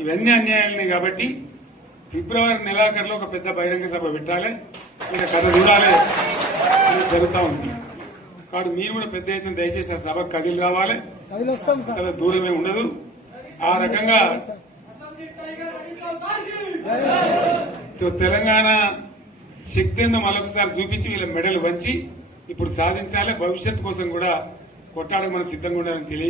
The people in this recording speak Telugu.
ఇవన్నీ అన్యాయాలని కాబట్టి ఫిబ్రవరి నెలాఖరులో ఒక పెద్ద బహిరంగ సభ పెట్టాలి. ఇక్కడ కథ చూడాలి. అని జరుగుతూ ఉంది. కాబట్టి మీరు కూడా పెద్ద ఎత్తున దయచేసి ఆ సభకు కదిలి రావాలి. చాలా దూరమే ఉండదు. ఆ రకంగా తెలంగాణ శక్తి ఏందో మరొకసారి చూపించి వీళ్ళ మెడలు వంచి ఇప్పుడు సాధించాలి. భవిష్యత్ కోసం కూడా కొట్టాడకు మనం సిద్ధంగా ఉండాలని తెలియ